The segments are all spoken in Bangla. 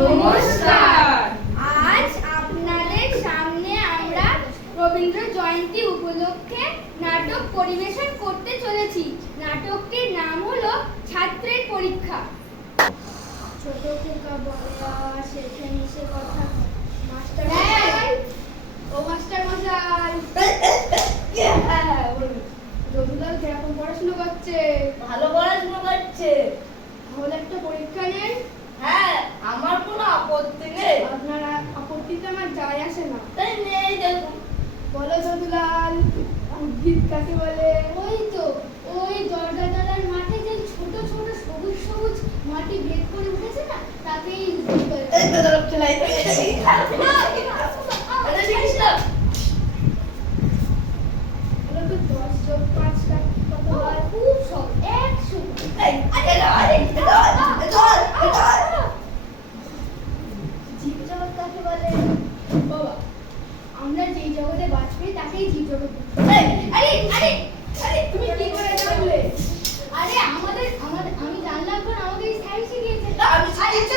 নমস্কার। আজ আপনাদের সামনে আমরা রবীন্দ্র জয়ন্তী উপলক্ষে নাটক পরিবেশন করতে চলেছি। নাটকটির নাম হলো ছাত্রের পরীক্ষা। ছোট খোকা বলা শেখে নিশে কথা। মাস্টার মশাই। ও মাস্টার মশাই। হ্যাঁ। যদুলাল কীরকম পড়াশোনা করছে? ভালো পড়াশোনা করছে। তাহলে একটা পরীক্ষা নেন। হ্যাঁ আমার কোনো আপত্তি নেই। আপনার আপত্তিতে আমার যায় আসে না। তাই নেই দেখুন। বলো যদুলাল উদ্ভিদ কাকে বলে? ওই তো ওই দরগাতলার মাঠে যে ছোট ছোট সবুজ সবুজ মাটি ভেদ করে উঠেছে না তাকেই উদ্ভিদ বলে এই তো তরফ চলে আয়। আরে দেখিস না? বলো তো দশ যোগ পাঁচ কত হয় খুব সব একশো এই, আরে ধর, এই ধর, এই ধর, এই ধর। জীবজগৎ কাকে বলে বাবা আমরা যেই জগতে বাস করি তাকেই জীবজগৎ বলি। আরে, আরে, আরে, তুমি কি করে জানলে? আরে আমাদের আমাদের আমি জানলাম কারণ আমাকে স্যার শিখিয়েছে। না, আমি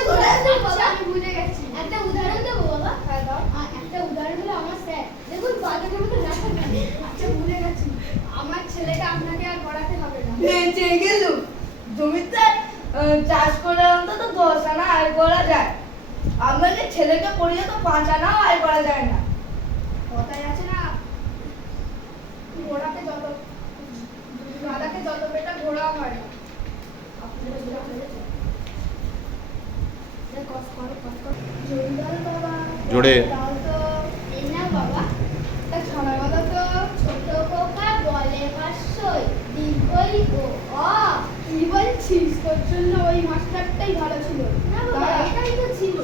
ধরে আছি। বাবা আমি ভুলে গেছি। একটা উদাহরণ দেবো বাবা? হ্যাঁ দাও। একটা উদাহরণ হলো আমার স্যার। দেখুন বাজারের মতো রাখা আচ্ছা ভুলে গেছি। আমার ছেলেকে আপনাকে আর পড়াতে হবে না। বেঁচে গেলুম। জমিতে চাষ করে অন্তত দশ আনা আয় করা যায়। আমাকে ছেলেকে পড়িয়ে তো পাঁচ আনাও আয় করা যায় না। কথায় আছে না ঘোড়াকে যত গাদাকে যত পেটা হয় না আপনারা ঘোড়া বাবা, জোরে। দাও তো। এই বাবা। তো। ভালো ছিল।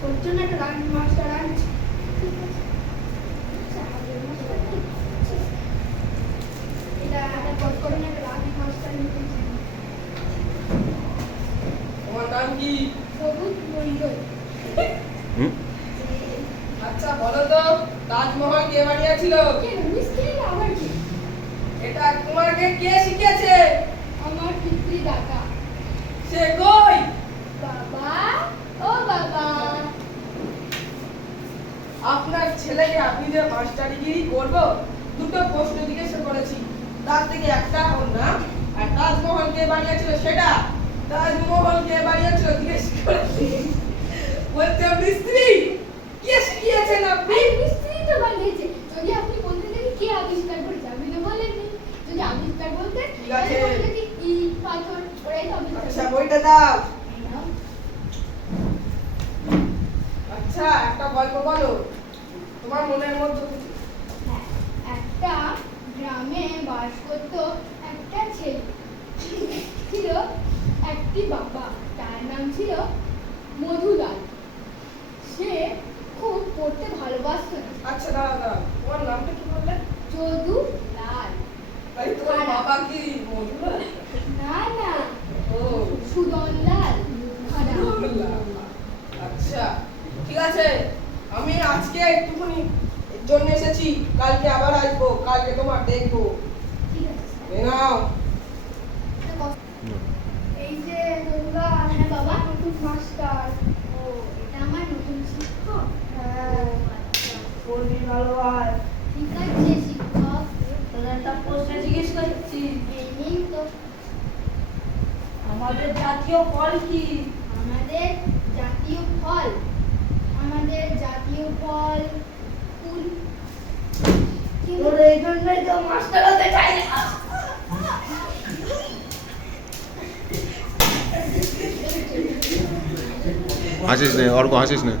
তোর জন্য একটা রাগ মাস্টার আনছি। ঠিক আছে। তোমার নাম কি? সবুজ মণ্ডল। আচ্ছা বলো তো তাজমহল কে বানিয়েছিল? এটা তোমাকে কে শিখিয়েছে? আমার পিতৃদাতা সে কই বাবা ও বাবা আপনার ছেলেকে আপনি যে মাস্টারিগিরি করব দুটো প্রশ্ন জিজ্ঞাসা করেছি। তার থেকে একটা ওর নাম আর তাজমহল কে বানিয়েছিল সেটা? তাজমহল কে বানিয়েছিল জিজ্ঞেস করেছি। বলছে মিস্ত্রি কে শিখিয়েছেন আপনি? মিস্ত্রি তো বানিয়েছে। যদি আপনি বলতে দেখি কে আবিষ্কার করেছে? আপনি তো বলেননি যদি আবিষ্কার বলতে ঠিক আছে। কি পাথর ওরাই তো আচ্ছা বইটা দাও। আচ্ছা একটা গল্প বলো। তোমার মনের মধ্যে হ্যাঁ, একটা গ্রামে বাস করত একটা ছেলে। ছিল একটি বাবা তার নাম ছিল মধুলাল সে খুব পড়তে ভালোবাসত না। আচ্ছা দাঁড়া দাঁড়া তোমার নামটা কি বললে? যদু লাল। তাই তোমার বাবা কি মধুলাল না না ও। সুদন লাল। আচ্ছা ঠিক আছে। আমি আজকে একটুখানি জন্য এসেছি কালকে আবার আসব কালকে তোমার দেখব। ঠিক আছে নাও। এই যে যদুলাল হ্যাঁ বাবা নতুন মাস্টার। ও এটা আমার নতুন শিক্ষক? হ্যাঁ আচ্ছা পড়বি ভালো হয়। ঠিক আছে শিক্ষক। তোর একটা প্রশ্ন জিজ্ঞেস করছি। এই তো। আমাদের জাতীয় ফল কি? আমাদের জাতীয় ফল? আমাদের জাতীয় ফল ফুল। তোর এই জন্যই তো মাস্টার হতে চাই না। হাসিস নে অর্ক হাসিস নে।